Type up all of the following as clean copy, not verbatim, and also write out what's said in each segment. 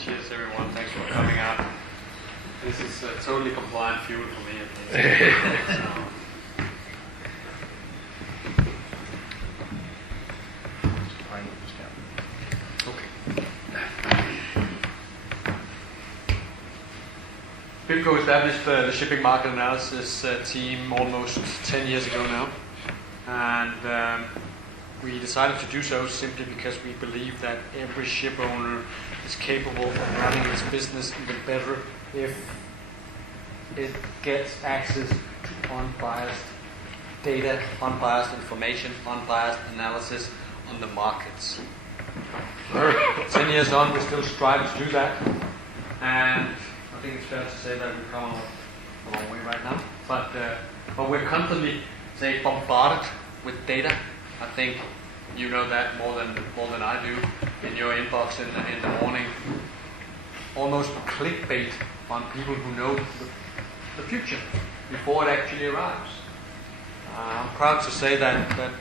Cheers, everyone. Thanks for coming out. This is totally compliant fuel for me, at least. Bimco established the shipping market analysis team almost 10 years ago now, and we decided to do so simply because we believe that every ship owner is capable of running its business even better if it gets access to unbiased data, unbiased information, unbiased analysis on the markets. 10 years on, we still strive to do that, and I think it's fair to say that we've come a long way right now. But we're constantly, say, bombarded with data. I think you know that more than I do in your inbox in the morning. Almost clickbait on people who know the future before it actually arrives. I'm proud to say that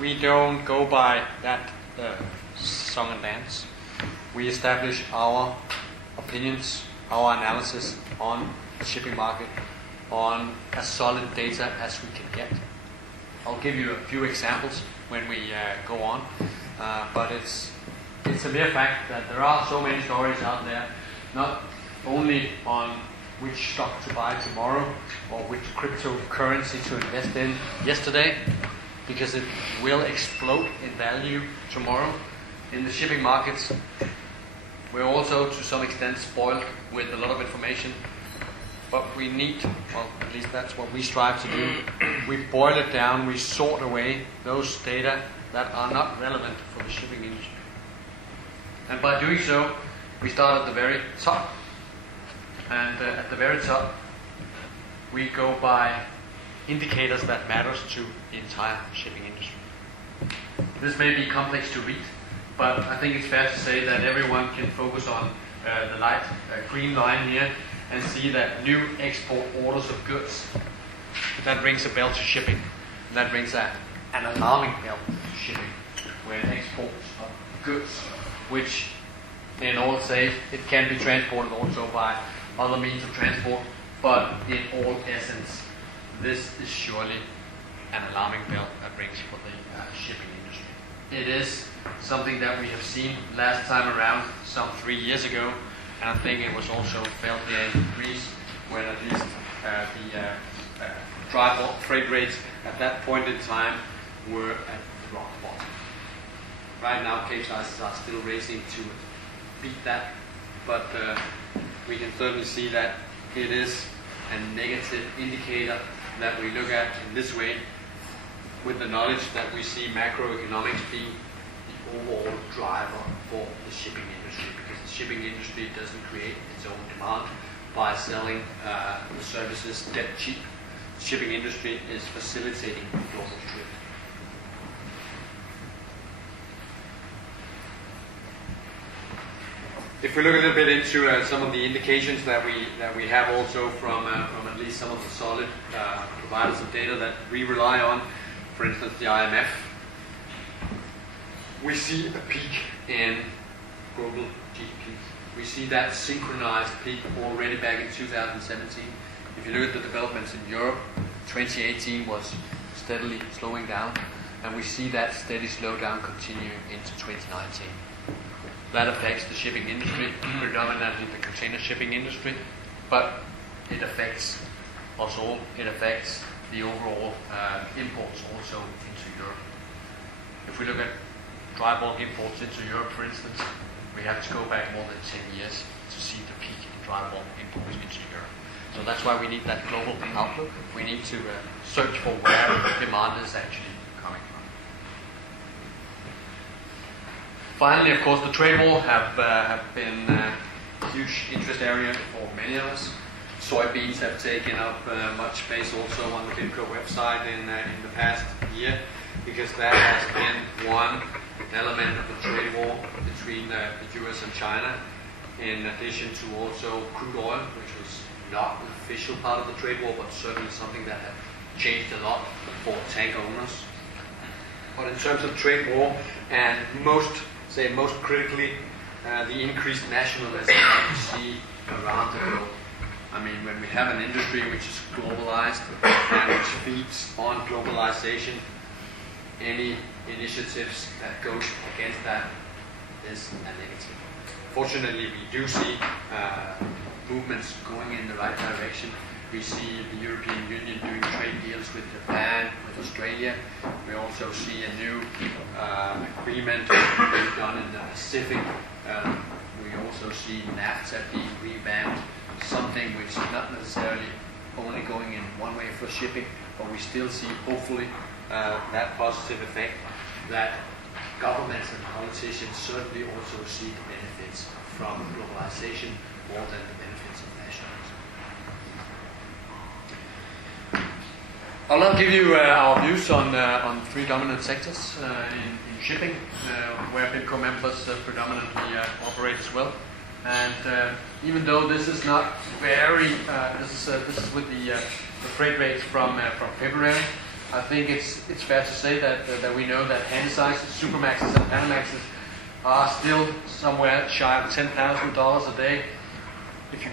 we don't go by that song and dance. We establish our opinions, our analysis on the shipping market on as solid data as we can get. I'll give you a few examples when we go on, but it's a mere fact that there are so many stories out there, not only on which stock to buy tomorrow or which cryptocurrency to invest in yesterday, because it will explode in value tomorrow. In the shipping markets, we're also to some extent spoiled with a lot of information, but we need, well, at least that's what we strive to do. We boil it down, we sort away those data that are not relevant for the shipping industry. And by doing so, we start at the very top. And at the very top, we go by indicators that matters to the entire shipping industry. This may be complex to read, but I think it's fair to say that everyone can focus on the light green line here and see that new export orders of goods. That rings a bell to shipping. That rings an alarming bell to shipping, when exports of goods, which in all say it can be transported also by other means of transport, but in all essence, this is surely an alarming bell that rings for the shipping industry. It is something that we have seen last time around, some 3 years ago, and I think it was also felt here in Greece, when at least the dry bulk freight rates at that point in time were at the rock bottom. Right now, Capesizes are still racing to beat that, but we can certainly see that it is a negative indicator that we look at in this way, with the knowledge that we see macroeconomics being the overall driver for the shipping industry, because the shipping industry doesn't create its own demand by selling the services dead cheap. The shipping industry is facilitating global trade. If we look a little bit into some of the indications that we have also from at least some of the solid providers of data that we rely on, for instance the IMF, we see a peak in global GDP. We see that synchronized peak already back in 2017. If you look at the developments in Europe, 2018 was steadily slowing down, and we see that steady slowdown continuing into 2019. That affects the shipping industry, predominantly the container shipping industry, but it affects us all. It affects the overall imports also into Europe. If we look at dry bulk imports into Europe, for instance, we have to go back more than 10 years to see the peak in dry bulk imports into Europe. So that's why we need that global outlook. We need to search for where demand is actually coming from. Finally, of course, the trade war have been a huge interest area for many of us. Soybeans have taken up much space also on the Bimco website in the past year, because that has been one element of the trade war between the US and China, in addition to also crude oil, which was not an official part of the trade war, but certainly something that had changed a lot for tank owners. But in terms of trade war, and most critically, the increased nationalism that we see around the globe. I mean, when we have an industry which is globalized and which feeds on globalization, any initiatives that goes against that is a negative. Fortunately, we do see movements going in the right direction. We see the European Union doing trade deals with Japan, with Australia. We also see a new agreement being done in the Pacific. We also see NAFTA being revamped, something which is not necessarily only going in one way for shipping, but we still see, hopefully, that positive effect that governments and politicians certainly also see the benefits from globalization more than the benefits of nationalism. I'll now give you our views on three dominant sectors in shipping, where Bimco members predominantly operate as well. And even though this is not very, this is with the freight rates from February, I think it's fair to say that we know that Handysizes, Supramaxes, and Panamaxes are still somewhere shy of $10,000 a day. If you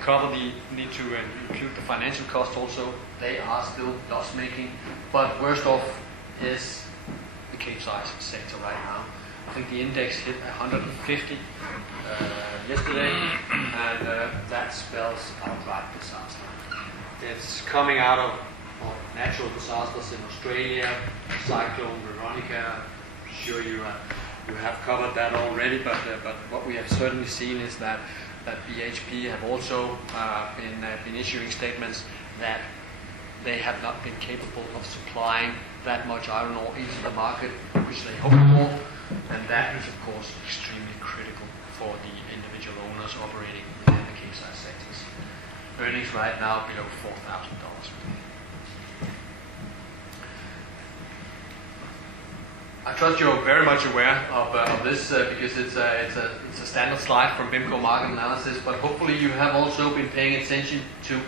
need to include the financial cost also, they are still loss-making. But worst off is the Capesize sector right now. I think the index hit 150 yesterday, and that spells outright disaster. It's coming out of natural disasters in Australia, Cyclone Veronica. I'm sure you have covered that already, but what we have certainly seen is that BHP have also been issuing statements that they have not been capable of supplying that much iron ore into the market, which they hoped for, and that is of course extremely critical for the individual owners operating within the Capesize sectors. Earnings right now below $4,000 per day. I trust you're very much aware of this because it's a standard slide from Bimco Market Analysis, but hopefully you have also been paying attention to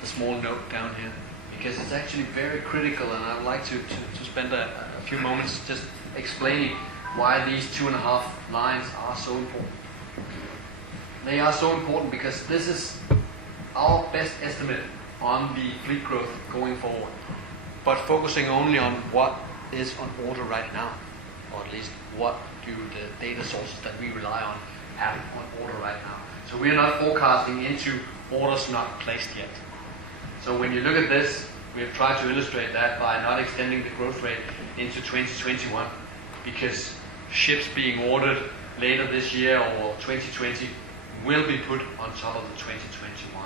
the small note down here, because it's actually very critical, and I'd like to spend a few moments just explaining why these 2.5 lines are so important. They are so important because this is our best estimate on the fleet growth going forward, but focusing only on what is on order right now, or at least what do the data sources that we rely on have on order right now. So we are not forecasting into orders not placed yet. So when you look at this, we have tried to illustrate that by not extending the growth rate into 2021, because ships being ordered later this year or 2020 will be put on top of the 2021.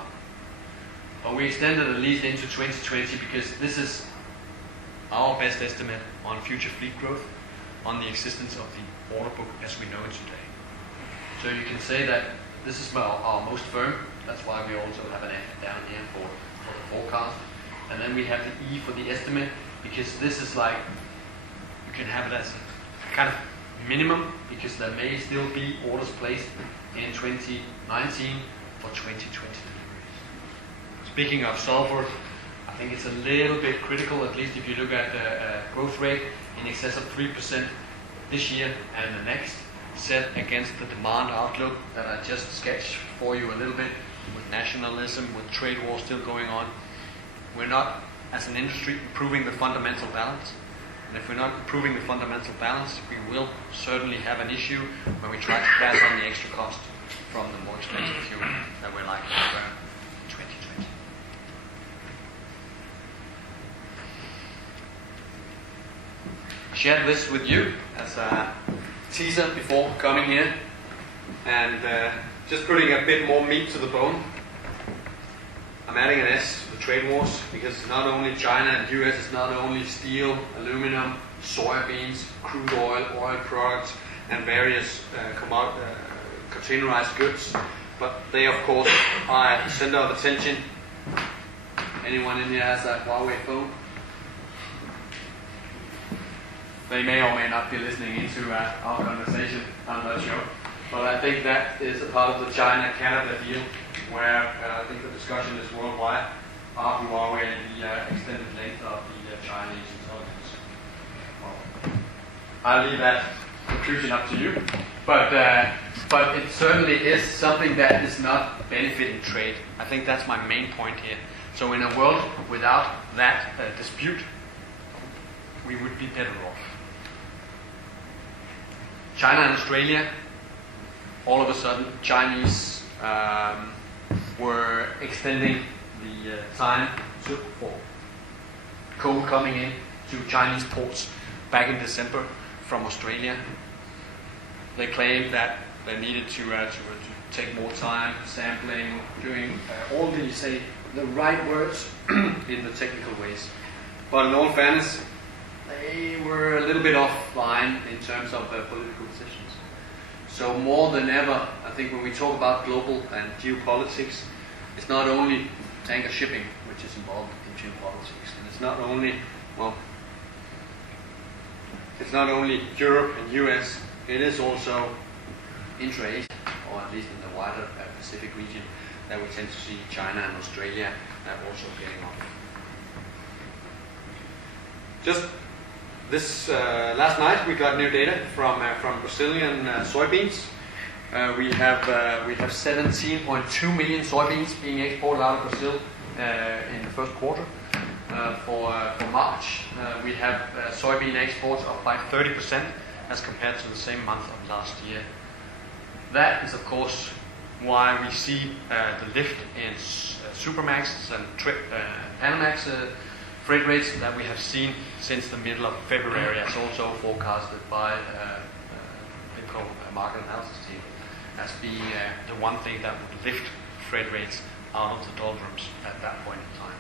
But we extended at least into 2020 because this is our best estimate on future fleet growth, on the existence of the order book as we know it today. So you can say that this is our most firm. That's why we also have an F down here for the forecast. And then we have the E for the estimate, because this is like, you can have it as a kind of minimum, because there may still be orders placed in 2019 for 2020 deliveries. Speaking of sulfur, I think it's a little bit critical, at least if you look at the growth rate in excess of 3% this year and the next, set against the demand outlook that I just sketched for you a little bit, with nationalism, with trade war still going on. We're not, as an industry, improving the fundamental balance. And if we're not improving the fundamental balance, we will certainly have an issue when we try to pass on the extra cost from the more expensive fuel that we're likely to burn in 2020. I shared this with you as a teaser before coming here, and just putting a bit more meat to the bone. I'm adding an S to the trade wars, because it's not only China and US, it's not only steel, aluminum, soybeans, crude oil, oil products, and various containerized goods, but they of course are at the center of attention. Anyone in here has a Huawei phone? They may or may not be listening into our conversation, I'm not sure. But I think that is a part of the China-Canada deal, where I think the discussion is worldwide. Are Huawei the extended length of the Chinese intelligence? Well, I'll leave that conclusion up to you. But But it certainly is something that is not benefiting trade. I think that's my main point here. So in a world without that dispute, we would be better off. China and Australia, all of a sudden, Chinese were extending the time for coal coming in to Chinese ports back in December from Australia. They claimed that they needed to take more time sampling, doing all the right words in the technical ways. But in all fairness, they were a little bit offline in terms of their political decisions. So more than ever, I think when we talk about global and geopolitics, it's not only tanker shipping which is involved in geopolitics, and it's not only Europe and US. It is also intra-Asia, or at least in the wider Pacific region, that we tend to see China and Australia also getting off. Just this last night, we got new data from Brazilian soybeans. We have 17.2 million soybeans being exported out of Brazil in the first quarter. For March, we have soybean exports up by 30% as compared to the same month of last year. That is, of course, why we see the lift in Supramax and Panamax freight rates that we have seen since the middle of February, as also forecasted by Bimco market analysis team, as being the one thing that would lift freight rates out of the doldrums at that point in time.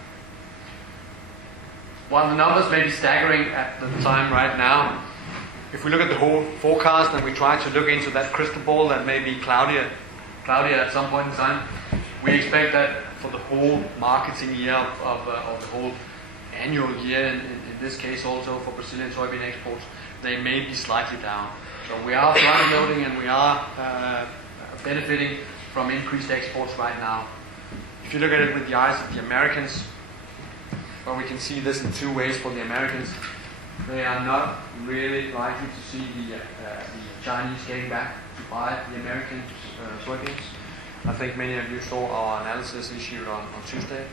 While the numbers may be staggering at the time right now, if we look at the whole forecast and we try to look into that crystal ball that may be cloudier at some point in time, we expect that for the whole marketing year of the whole annual year, in this case also for Brazilian soybean exports, they may be slightly down. So we are front loading and we are benefiting from increased exports right now. If you look at it with the eyes of the Americans, well, we can see this in two ways for the Americans. They are not really likely to see the Chinese getting back to buy the American soybeans. I think many of you saw our analysis issued on Tuesday,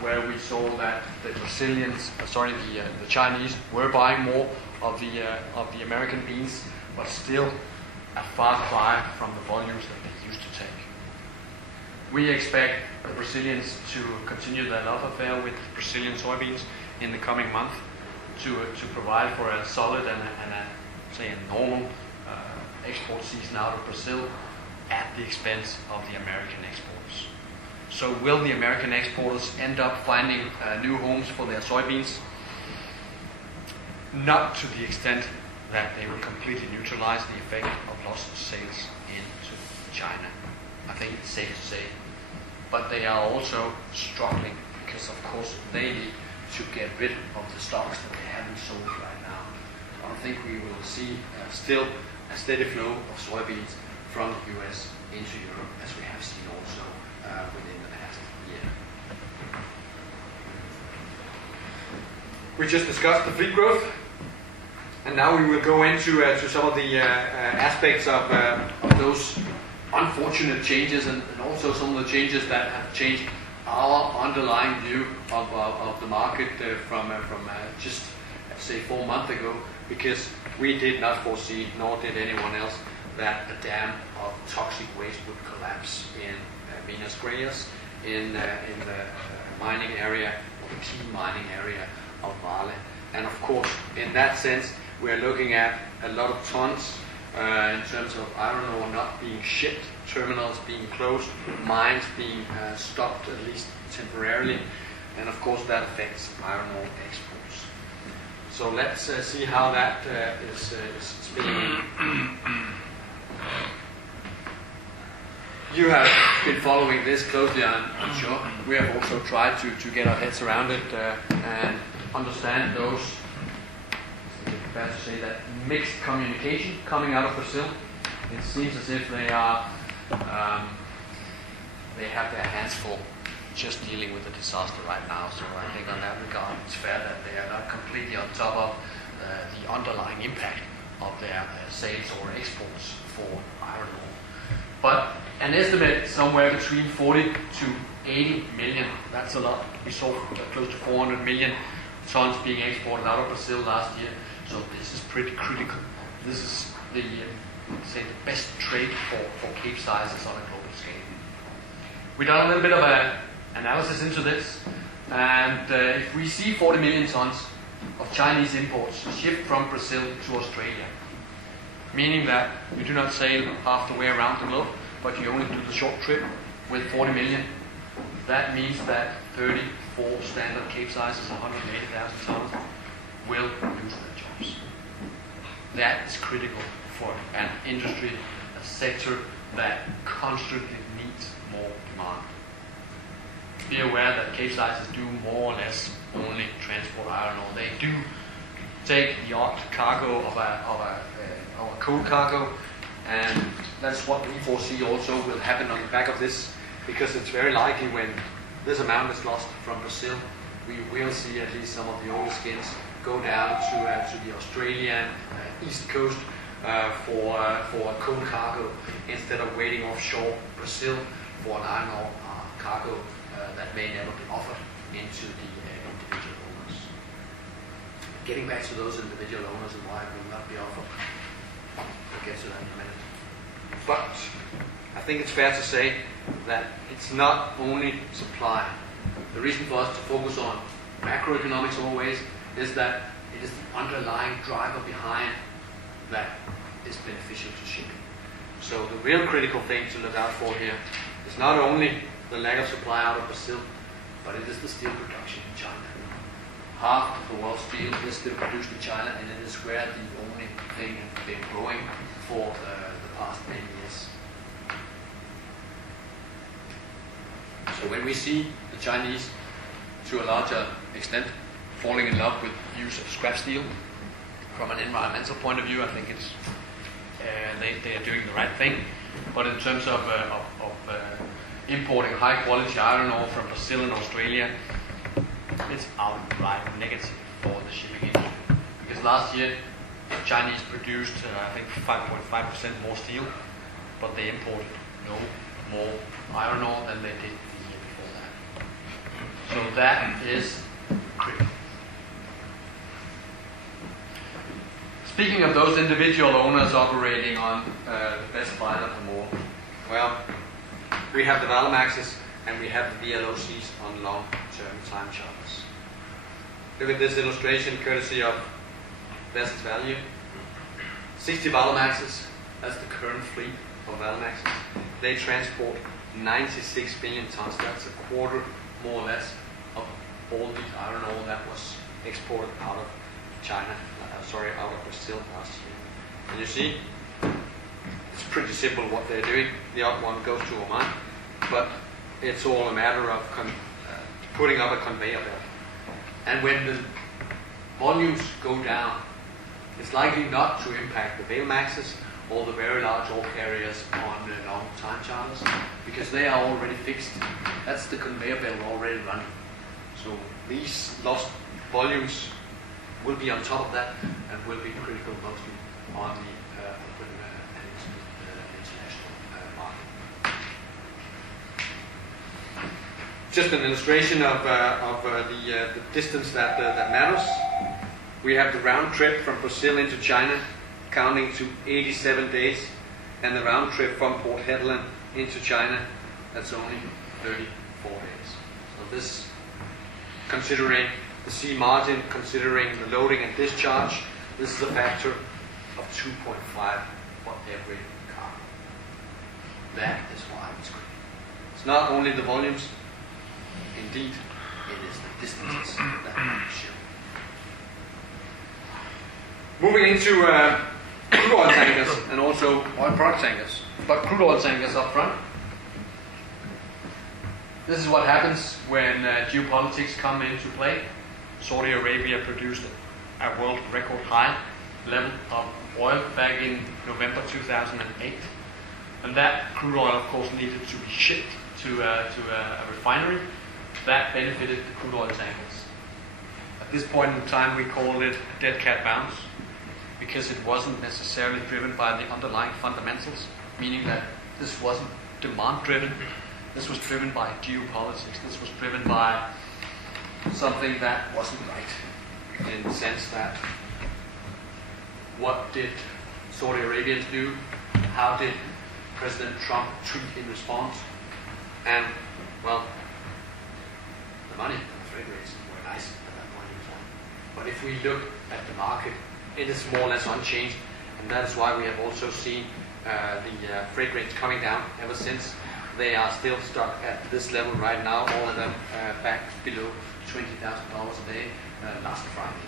where we saw that the the Chinese were buying more of the American beans, but still a far cry from the volumes that they used to take. We expect the Brazilians to continue their love affair with Brazilian soybeans in the coming month to provide for a solid and a normal export season out of Brazil at the expense of the American exporters. So will the American exporters end up finding new homes for their soybeans? Not to the extent that they will completely neutralize the effect of lost sales into China. I think it's safe to say. But they are also struggling because, of course, they need to get rid of the stocks that they haven't sold right now. I think we will see still a steady flow of soybeans from the US into Europe, as we have seen also within the past year. We just discussed the fleet growth, and now we will go into some of the aspects of those unfortunate changes and also some of the changes that have changed our underlying view of the market from just, say, 4 months ago, because we did not foresee, nor did anyone else, that a dam of toxic waste would collapse in Minas Gerais, in the mining area, or the key mining area of Vale. And of course, in that sense, we're looking at a lot of tons in terms of iron ore not being shipped, terminals being closed, mines being stopped at least temporarily, and of course that affects iron ore exports. So let's see how that is spinning. You have been following this closely, I'm sure. We have also tried to get our heads around it and understand those, it's fair to say, that mixed communication coming out of Brazil. It seems as if they have their hands full just dealing with the disaster right now. So I think on that regard, it's fair that they are not completely on top of the underlying impact of their sales or exports for iron ore But an estimate somewhere between 40 to 80 million, that's a lot. We saw close to 400 million tons being exported out of Brazil last year, so this is pretty critical. This is the best trade for capesizes on a global scale. We've done a little bit of an analysis into this, and if we see 40 million tons of Chinese imports shipped from Brazil to Australia, meaning that you do not sail half the way around the globe, but you only do the short trip with 40 million, that means that 34 standard capesizes, 180,000 tons, will lose their jobs. That is critical for an industry, a sector that constantly needs more demand. Be aware that capesizes do more or less only transport iron ore. They do take the odd cargo of a coal cargo, and that's what we foresee also will happen on the back of this, because it's very likely when this amount is lost from Brazil, we will see at least some of the oil skins go down to the Australian east coast for a coal cargo, instead of waiting offshore Brazil for an iron ore cargo that may never be offered into the individual owners. Getting back to those individual owners and why it will not be offered, we'll get to that in a minute. But I think it's fair to say that it's not only supply. The reason for us to focus on macroeconomics always is that it is the underlying driver behind that is beneficial to shipping. So the real critical thing to look out for here is not only the lack of supply out of Brazil, but it is the steel production in China. Half of the world's steel is still produced in China, and it is where the only thing has been growing for the past 10 years. So when we see the Chinese, to a larger extent, falling in love with the use of scrap steel, from an environmental point of view, I think it's they are doing the right thing. But in terms of importing high quality iron ore from Brazil and Australia, it's outright negative for the shipping industry. Because last year, the Chinese produced, I think, 5.5% more steel, but they imported no more iron ore than they did the year before that. So that is critical. Speaking of those individual owners operating on the best buy of them all, well, we have the Valemaxes and we have the VLOCs on long-term time charters. Look at this illustration courtesy of Vessels Value. 60 Valemaxes, that's the current fleet of Valemaxes. They transport 96 billion tons. That's a quarter, more or less, of all the iron ore that was exported out of China, out of Brazil last year. And you see, it's pretty simple what they're doing. The odd one goes to Oman, but it's all a matter of putting up a conveyor belt. And when the volumes go down, it's likely not to impact the Valemaxes or the very large ore carriers on the long time charters, because they are already fixed. That's the conveyor belt already running. So these lost volumes will be on top of that and will be critical mostly on the open and international market. Just an illustration of the distance that matters. We have the round trip from Brazil into China, counting to 87 days, and the round trip from Port Hedland into China, that's only 34 days. So this, considering the sea margin, considering the loading and discharge, this is a factor of 2.5 for every car. That is why it's critical. It's not only the volumes, indeed, it is the distances that show. Moving into crude oil tankers and also oil product tankers, but crude oil tankers up front. This is what happens when geopolitics come into play. Saudi Arabia produced a world record high level of oil back in November 2008, and that crude oil, of course, needed to be shipped to a refinery. That benefited the crude oil tankers. At this point in time, we call it a dead cat bounce, because it wasn't necessarily driven by the underlying fundamentals, meaning that This wasn't demand driven. This was driven by geopolitics. This was driven by something that wasn't right, in the sense that what did Saudi Arabians do? How did President Trump treat in response? And, well, the money and the freight rates were nice at that point in time. But if we look at the market, it is more or less unchanged, and that is why we have also seen the freight rates coming down ever since. They are still stuck at this level right now, all of them back below $20,000 a day last Friday.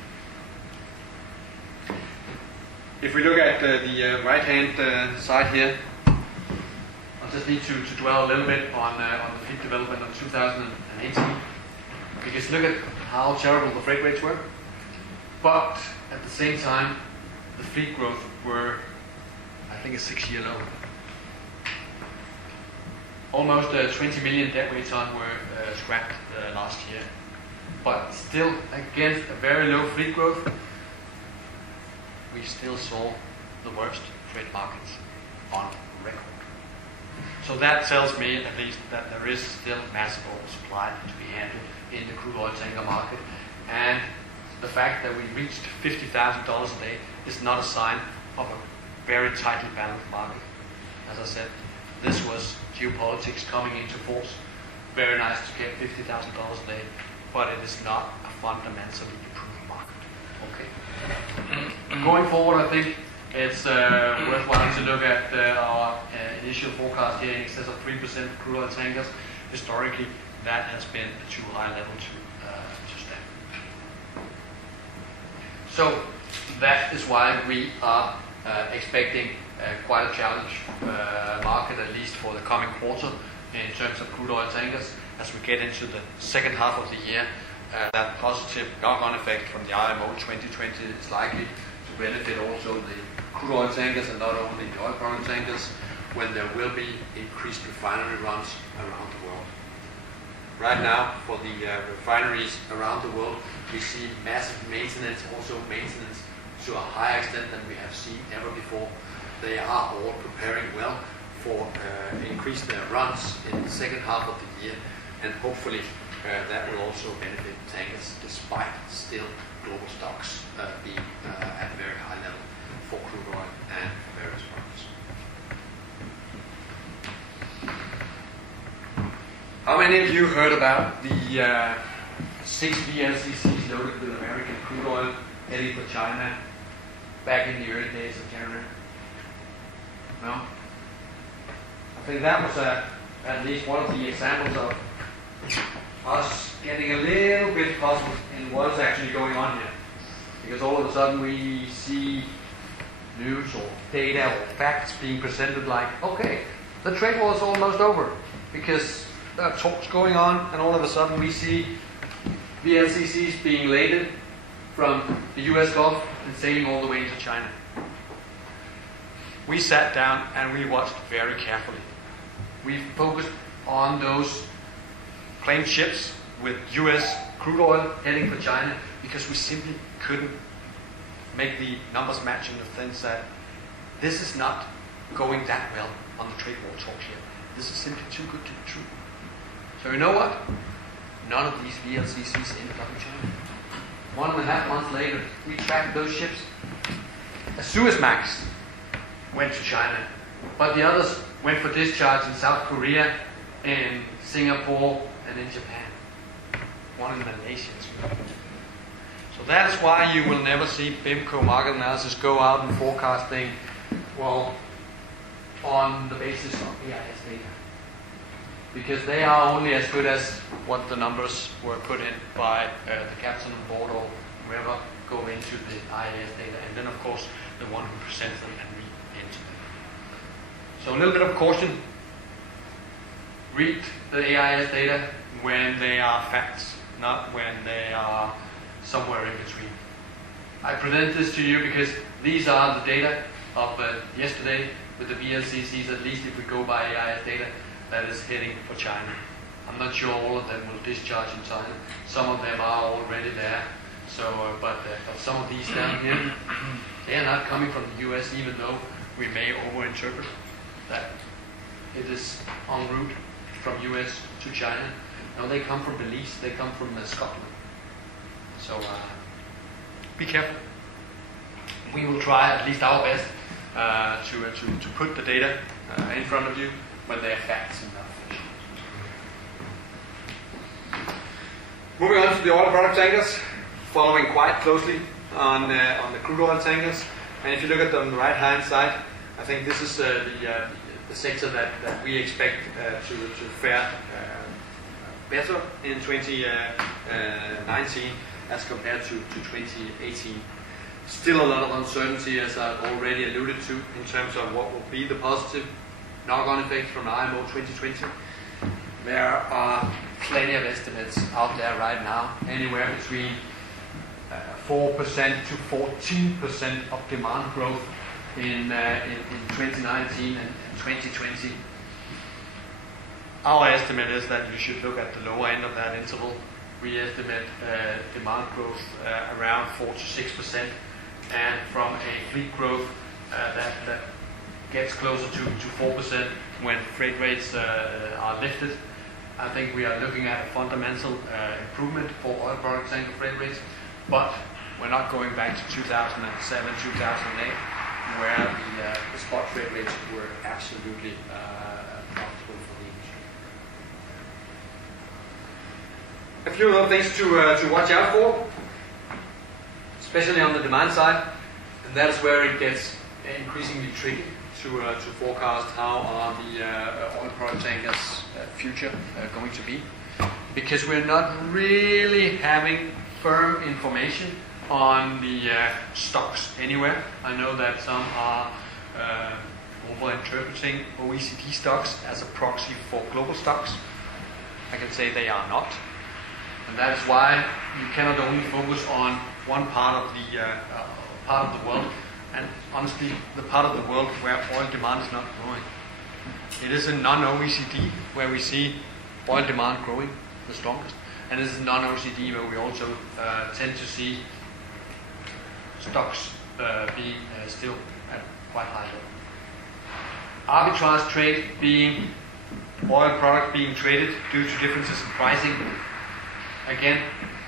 If we look at the right-hand side here, I just need to dwell a little bit on the fleet development of 2018, because look at how terrible the freight rates were. But at the same time, the fleet growth were, I think, a 6-year low. Almost 20 million deadweight ton were scrapped last year. But still, against a very low fleet growth, we still saw the worst freight markets on record. So that tells me, at least, that there is still massive oversupply to be handled in the crude oil tanker market. And the fact that we reached $50,000 a day is not a sign of a very tightly balanced market. As I said, this was geopolitics coming into force. Very nice to get $50,000 a day, but it is not a fundamentally improved market. Okay. Going forward, I think it's worthwhile to look at our initial forecast here in excess of 3% for crude oil tankers. Historically, that has been a too high level to stand. So that is why we are expecting quite a challenge market, at least for the coming quarter, in terms of crude oil tankers. As we get into the second half of the year, that positive knock-on effect from the IMO 2020 is likely to benefit also the crude oil tankers and not only the oil product tankers, when there will be increased refinery runs around the world. Right now, for the refineries around the world, we see massive maintenance, also maintenance to a higher extent than we have seen ever before. They are all preparing well for increased runs in the second half of the year, and hopefully that will also benefit tankers, despite still global stocks being at a very high level for crude oil and various products. How many of you heard about the 6 VLCCs loaded with American crude oil heading for China back in the early days of January? No? I think that was at least one of the examples of us getting a little bit puzzled in what is actually going on here. Because all of a sudden we see news or data or facts being presented like, okay, the trade war is almost over because there are talks going on, and all of a sudden we see VLCCs being laded from the US Gulf and sailing all the way into China. We sat down and we watched very carefully. We focused on those claimed ships with US crude oil heading for China because we simply couldn't make the numbers match in the sense that this is not going that well on the trade war talks here. This is simply too good to be true. So you know what? None of these VLCCs ended up in China. 1.5 months later, we tracked those ships. A Suezmax went to China, but the others went for discharge in South Korea, in Singapore, and in Japan. One in Malaysia too. So that is why you will never see Bimco market analysis go out and forecasting, well, on the basis of AIS data. Because they are only as good as what the numbers were put in by the captain on board or whoever go into the IAS data, and then of course the one who presents them and read into them. So a little bit of caution. Read the AIS data when they are facts, not when they are somewhere in between. I present this to you because these are the data of yesterday with the VLCCs, at least if we go by AIS data, that is heading for China. I'm not sure all of them will discharge in China. Some of them are already there. So, but some of these down here, they are not coming from the US, even though we may overinterpret that. it is en route from US to China. No, they come from Belize, they come from Scotland. So be careful. We will try at least our best to put the data in front of you when they are facts and not fiction. Moving on to the oil product tankers, following quite closely on the crude oil tankers. And if you look at them on the right hand side, I think this is the sector that we expect to fare better in 2019 as compared to 2018. Still a lot of uncertainty, as I've already alluded to, in terms of what will be the positive knock-on effect from IMO 2020. There are plenty of estimates out there right now, anywhere between 4% to 14% of demand growth in 2019 and 2020. Our estimate is that you should look at the lower end of that interval. We estimate demand growth around 4 to 6%, and from a fleet growth that gets closer to 4% when freight rates are lifted. I think we are looking at a fundamental improvement for oil product tanker freight rates, but we're not going back to 2007, 2008, where the spot freight rates were absolutely profitable for the industry. A few other things to watch out for, especially on the demand side, and that is where it gets increasingly tricky to forecast how are the oil product tankers' future going to be, because we're not really having firm information on the stocks anywhere. I know that some are over-interpreting OECD stocks as a proxy for global stocks. I can say they are not, and that is why you cannot only focus on one part of the world, and honestly, the part of the world where oil demand is not growing. It is in non-OECD where we see oil demand growing the strongest, and it is in non-OECD where we also tend to see stocks being still at quite high level. Arbitrage trade being oil product being traded due to differences in pricing. Again,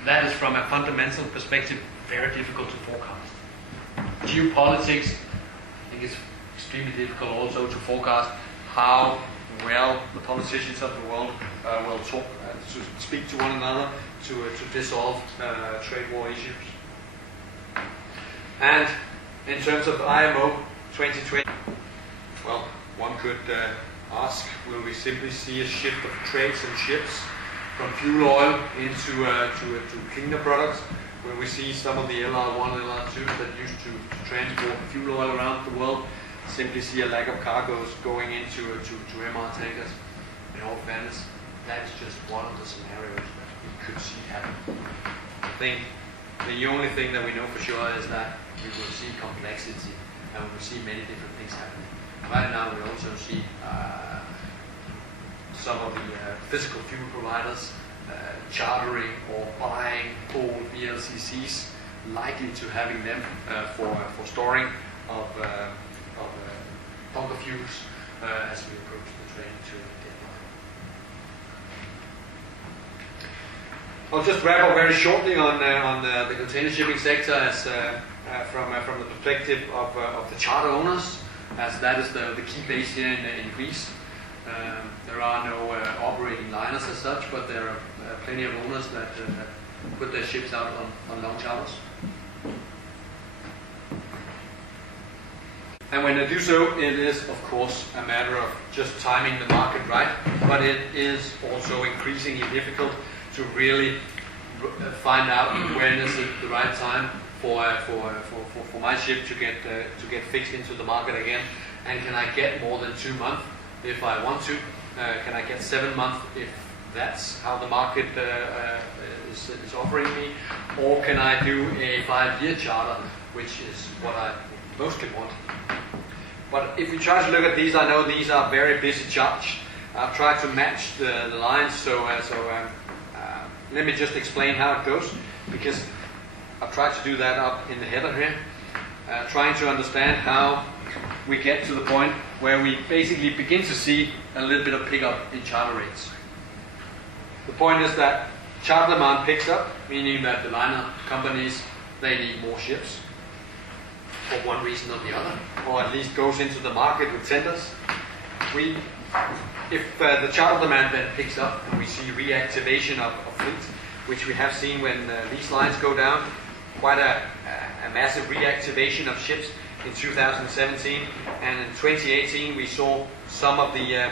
that is from a fundamental perspective very difficult to forecast. Geopolitics, I think it's extremely difficult also to forecast how well the politicians of the world will talk, to speak to one another to dissolve trade war issues. And in terms of IMO 2020, well, one could ask, will we simply see a shift of trades and ships from fuel oil into to cleaner products? Where we see some of the LR1, LR2s that used to transport fuel oil around the world simply see a lack of cargoes going into to MR tankers. In all fairness, that is just one of the scenarios that we could see happen. I think the only thing that we know for sure is that we will see complexity and we will see many different things happening. Right now we also see some of the physical fuel providers chartering or buying old VLCCs, likely to having them for storing of bunker fuels as we approach the train to Denmark. I'll just wrap up very shortly on the container shipping sector as from the perspective of the charter owners, as that is the key base here in Greece. There are no operating liners as such, but there are plenty of owners that put their ships out on long charters. And when they do so, it is of course a matter of just timing the market right, but it is also increasingly difficult to really find out when is it the right time for my ship to get fixed into the market again, and can I get more than 2 months if I want to? Can I get 7 months if that's how the market is offering me? Or can I do a 5-year charter, which is what I mostly want? But if we try to look at these, I know these are very busy charts. I've tried to match the lines, so let me just explain how it goes, because I've tried to do that up in the header here, trying to understand how we get to the point where we basically begin to see a little bit of pickup in charter rates. The point is that charter demand picks up, meaning that the liner companies, they need more ships for one reason or the other, or at least goes into the market with tenders. If the charter demand then picks up and we see reactivation of fleet, which we have seen when these lines go down, quite a massive reactivation of ships in 2017, and in 2018 we saw some of the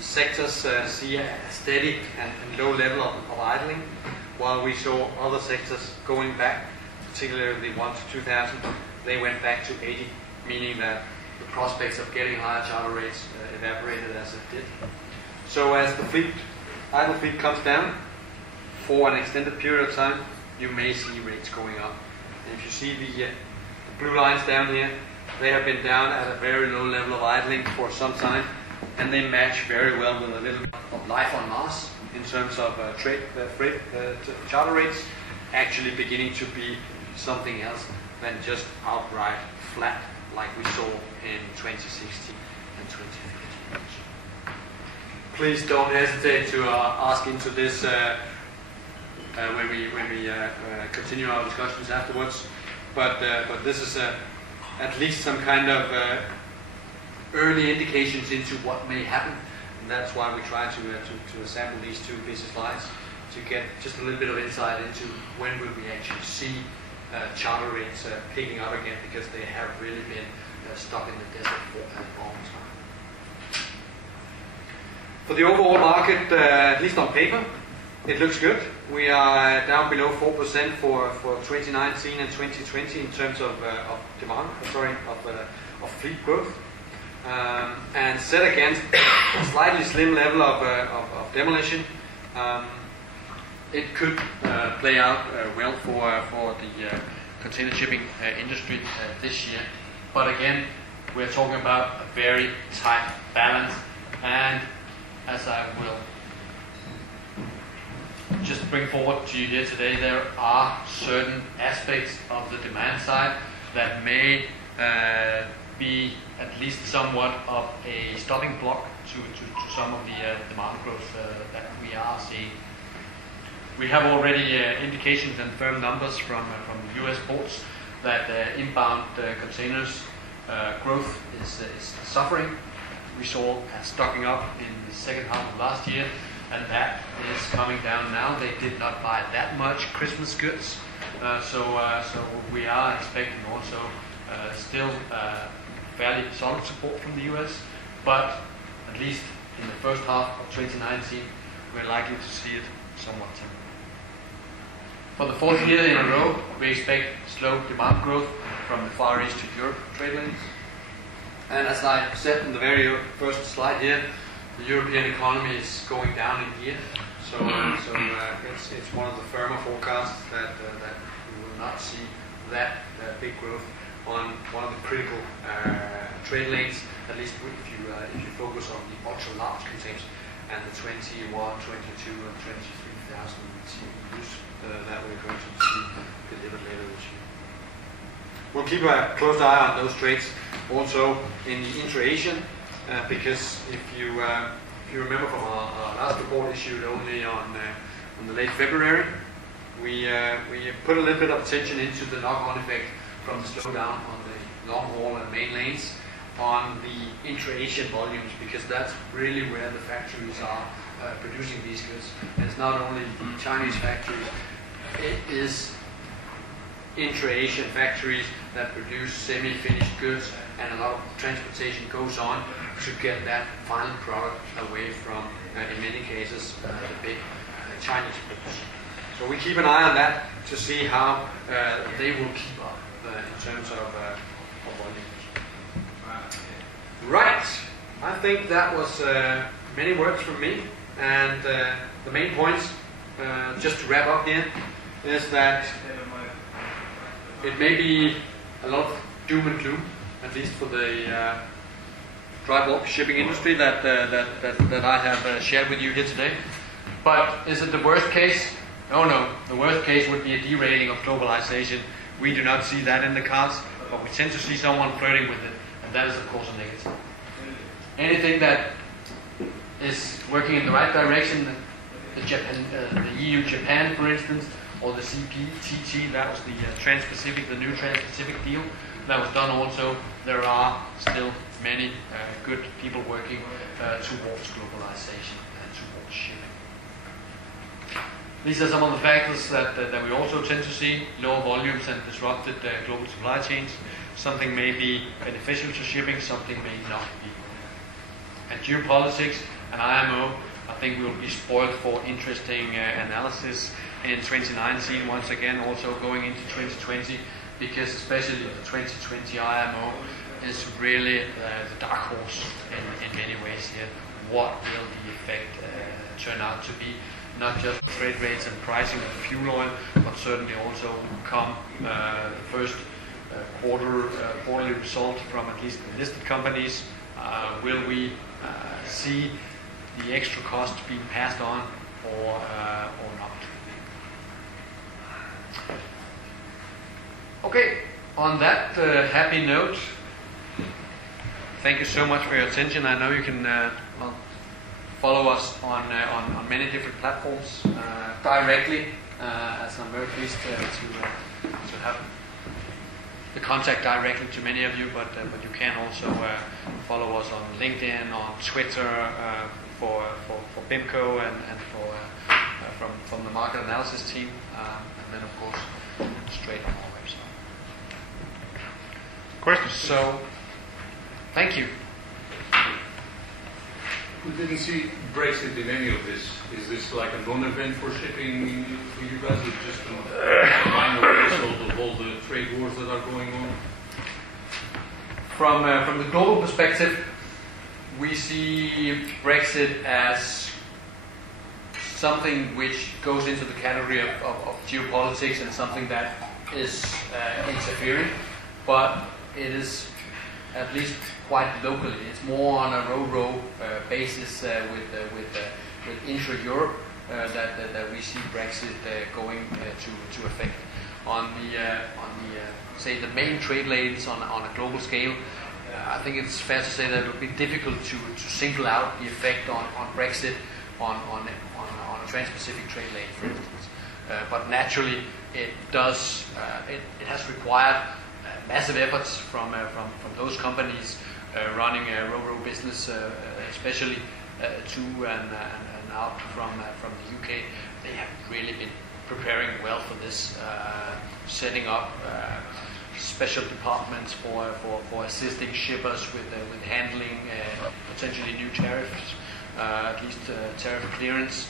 sectors see a steady and low level of idling, while we saw other sectors going back, particularly the ones 2000, they went back to 80, meaning that the prospects of getting higher charter rates evaporated as it did. So as the idle fleet comes down for an extended period of time, you may see rates going up. And if you see the blue lines down here, they have been down at a very low level of idling for some time, and they match very well with a little bit of life on Mars in terms of freight charter rates actually beginning to be something else than just outright flat like we saw in 2016 and 2015. Please don't hesitate to ask into this when we continue our discussions afterwards. But this is at least some kind of early indications into what may happen, and that's why we try to assemble these two busy slides to get just a little bit of insight into when will we actually see charter rates picking up again, because they have really been stuck in the desert for a long time. For the overall market, at least on paper, it looks good. We are down below 4% for 2019 and 2020 in terms of demand, of fleet growth, and set against a slightly slim level of demolition. It could play out well for the container shipping industry this year. But again, we're talking about a very tight balance, and as I will just bring forward to you here today, there are certain aspects of the demand side that may be at least somewhat of a stopping block to some of the demand growth that we are seeing. We have already indications and firm numbers from US ports that inbound containers growth is suffering. We saw stocking up in the second half of last year, and that is coming down now. They did not buy that much Christmas goods, so we are expecting also still fairly solid support from the US, but at least in the first half of 2019 we're likely to see it somewhat tempered. For the fourth year in a row, we expect slow demand growth from the Far East to Europe trade lanes. And as I said in the very first slide here, the European economy is going down in gear. So it's one of the firmer forecasts that we will not see that big growth on one of the critical trade lanes, at least if you focus on the ultra-large containers and the 21, 22, and 23,000 TEUs that we're going to see delivered later this year. We'll keep a close eye on those trades also in the intra-Asian, because if you remember from our last report issued only on the late February, we put a little bit of attention into the knock-on effect from the slowdown on the long haul and main lanes on the intra-Asian volumes, because that's really where the factories are producing these goods. And it's not only the Chinese factories, it is intra-Asian factories that produce semi-finished goods, and a lot of transportation goes on to get that final product away from, in many cases, the big Chinese producers. So we keep an eye on that to see how they will keep up in terms of volumes. Right, I think that was many words from me, and the main points, just to wrap up here, is that it may be a lot of doom and gloom, at least for the dry bulk shipping industry that I have shared with you here today. But is it the worst case? No. The worst case would be a derailing of globalization. We do not see that in the cards, but we tend to see someone flirting with it, and that is of course a negative. anything that is working in the right direction, the EU-Japan, for instance, or the CPTT, that was the Trans-Pacific, the new Trans-Pacific deal that was done also. There are still many good people working towards globalization and towards shipping. These are some of the factors that we also tend to see: lower volumes and disrupted global supply chains. Something may be beneficial to shipping, something may not be. And geopolitics and IMO, I think we'll be spoiled for interesting analysis in 2019, once again also going into 2020, because especially the 2020 IMO is really the dark horse in many ways here. What will the effect turn out to be? Not just freight rates and pricing of fuel oil, but certainly also come the first quarterly result from at least the listed companies. Will we see the extra cost being passed on or not? Okay, on that happy note, thank you so much for your attention. I know you can follow us on many different platforms directly, as I'm very pleased to have the contact directly to many of you, but you can also follow us on LinkedIn, on Twitter, for Bimco and from the market analysis team, and then of course straight on our website. Questions? So, thank you. We didn't see Brexit in any of this. Is this like a non-event for shipping for you guys, or just a minor result of all the trade wars that are going on? From the global perspective, we see Brexit as something which goes into the category of geopolitics and something that is interfering, but it is at least quite locally. It's more on a row basis with intra-Europe that we see Brexit going to affect. On the say the main trade lanes on a global scale, I think it's fair to say that it would be difficult to single out the effect on Brexit on a trans-Pacific trade lane, for instance. But naturally, it does. It has required massive efforts from those companies running a ro-ro business, especially to and out from the UK. They have really been preparing well for this, setting up special departments for assisting shippers with handling potentially new tariffs, at least tariff clearance.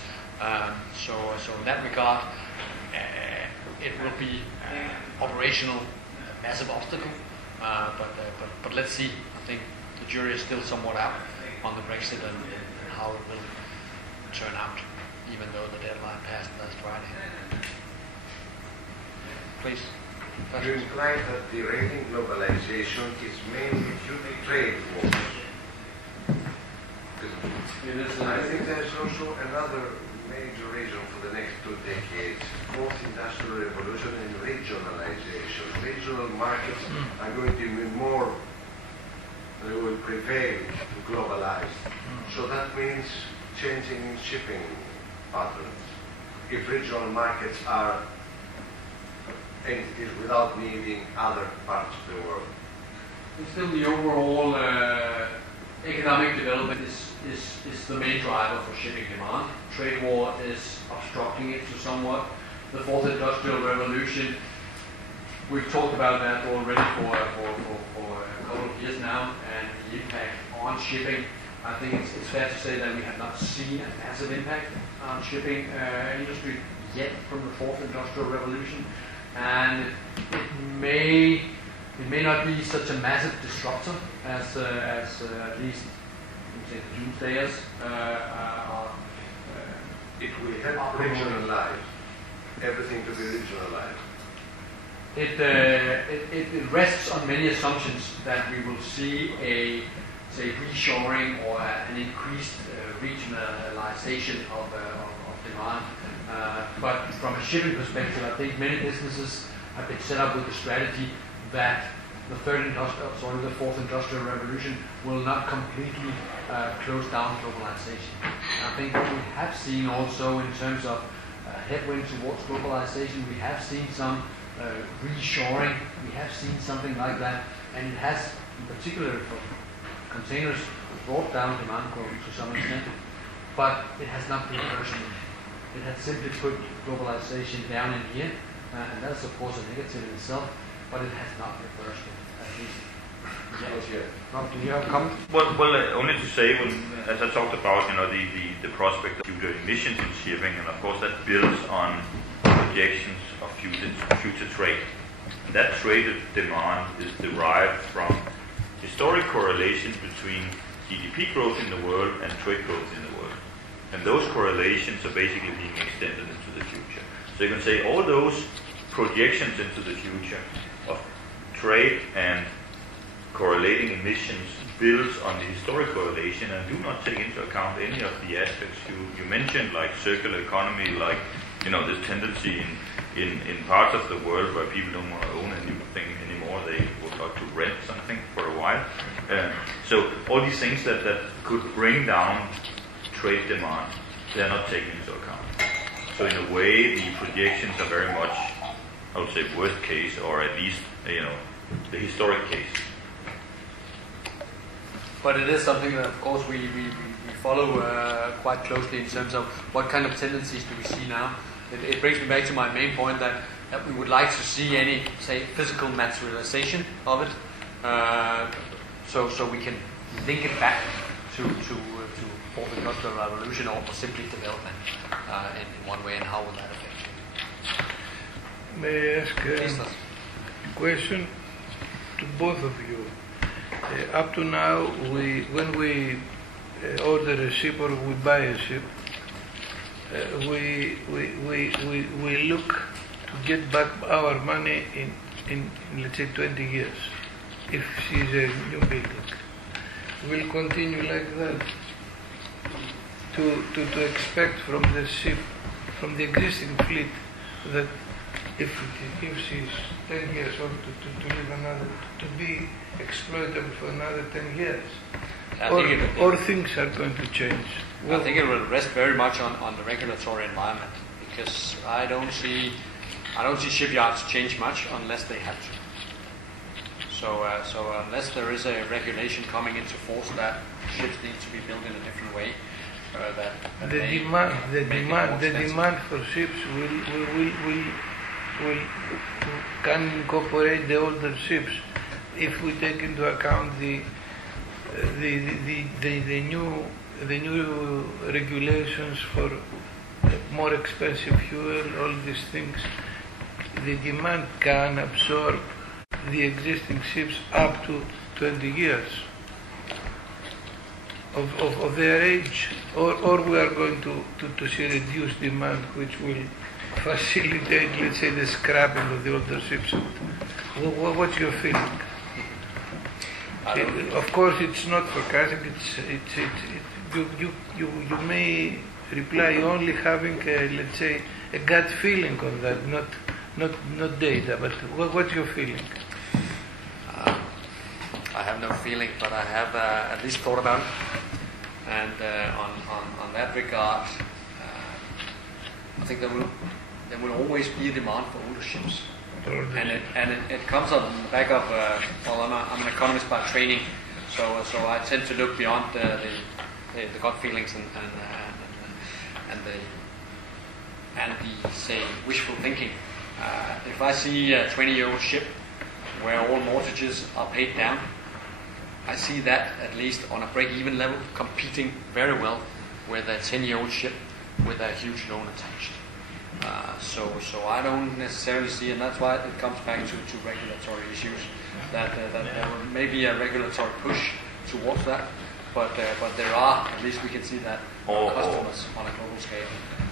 So in that regard, it will be operational massive obstacle. But let's see. I think the jury is still somewhat out on the Brexit and how it will turn out, even though the deadline passed last Friday. Please. You imply that the rating globalization is mainly due to trade wars. I think there's also another major reason for the next 2 decades: post-industrial revolution and regionalization. Regional markets are going to be more, they will prevail to globalize. So that means changing in shipping patterns. If regional markets are entities without needing other parts of the world. Still, the overall economic development is the main driver for shipping demand. Trade war is obstructing it to somewhat. The fourth industrial revolution, we've talked about that already for a couple of years now, and the impact on shipping. I think it's fair to say that we have not seen a massive impact on shipping industry yet from the fourth industrial revolution. And it may not be such a massive disruptor as at least the doomsdayers are. If we had regionalized, everything to be regionalized. It rests on many assumptions that we will see a reshoring or an increased regionalization of demand. But from a shipping perspective, I think many businesses have been set up with the strategy that the fourth industrial revolution will not completely close down globalization. And I think what we have seen also in terms of headwind towards globalization, we have seen some reshoring, we have seen something like that, and it has, in particular for containers, brought down demand growth to some extent, but it has not been worsening. It has simply put globalization down in here, and that's of course a negative in itself, but it has not reversed it, at least. Do you have a comment? Well, only to say, as I talked about, the prospect of future emissions in shipping, and of course that builds on projections of future trade. And that trade demand is derived from historic correlations between GDP growth in the world and trade growth in the world. And those correlations are basically being extended into the future. So you can say all those projections into the future of trade and correlating emissions builds on the historic correlation and do not take into account any of the aspects you mentioned, like circular economy, like this tendency in parts of the world where people don't want to own anything anymore, they would like to rent something for a while. So all these things that could bring down trade demand, they're not taken into account. So in a way, the projections are very much, I would say, worst case, or at least the historic case. But it is something that, of course, we follow quite closely in terms of what kind of tendencies do we see now. It brings me back to my main point that we would like to see any, say, physical materialization of it, so we can link it back to fourth industrial revolution or simply development in one way, and how will that affect you? May I ask a question to both of you? Up to now, when we order a ship or we buy a ship, we look to get back our money in let's say 20 years, if she's a new building. We'll continue like that to expect from the ship, from the existing fleet, that if she's 10 years old, to live another, to be exploitable for another 10 years, or things are going to change. I think it will rest very much on the regulatory environment, because I don't see shipyards change much unless they have to. So unless there is a regulation coming into force that ships need to be built in a different way, the demand for ships can incorporate the older ships if we take into account the new regulations for more expensive fuel, all these things. The demand can absorb the existing ships up to 20 years of their age, or we are going to see reduced demand, which will facilitate, let's say, the scrapping of the older ships. What's your feeling? Of course, it's not forecasting. You may reply only having, let's say, a gut feeling on that, not data. But what's your feeling? I have no feeling, but I have at least thought about it. And on that regard, I think there will always be a demand for older ships. And it comes on the back of, I'm an economist by training, so I tend to look beyond the gut feelings and the say wishful thinking. If I see a 20-year-old ship where all mortgages are paid down, I see that at least on a break-even level competing very well with a 10-year-old ship with a huge loan attached. So I don't necessarily see, and that's why it comes back to regulatory issues, that there may be a regulatory push towards that, but there are, at least we can see that, customers on a global scale.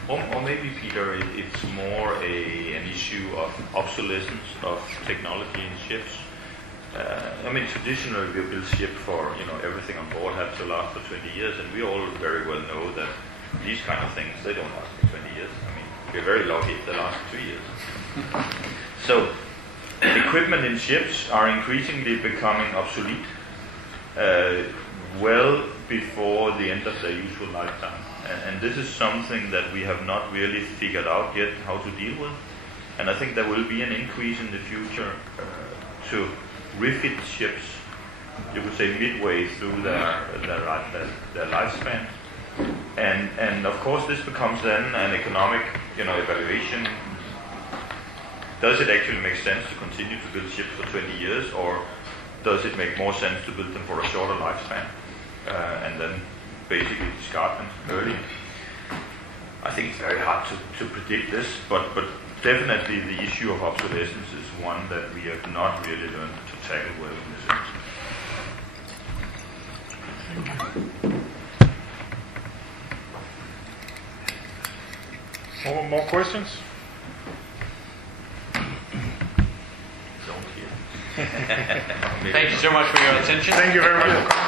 Or maybe, Peter, it's more an issue of obsolescence of technology in ships. Traditionally we build ships for, everything on board has to last for 20 years, and we all very well know that these kind of things, they don't last for 20 years. We're very lucky if they last 2 years. So equipment in ships are increasingly becoming obsolete well before the end of their useful lifetime. And this is something that we have not really figured out yet how to deal with. And I think there will be an increase in the future to refit ships, you could say midway through their lifespan. And of course this becomes then an economic evaluation. Does it actually make sense to continue to build ships for 20 years, or does it make more sense to build them for a shorter lifespan and then basically discard them early? I think it's very hard to predict this, but definitely the issue of obsolescence is one that we have not really learned to tackle well in this industry. More questions? Don't hear. Thank you so much for your attention. Thank you very much.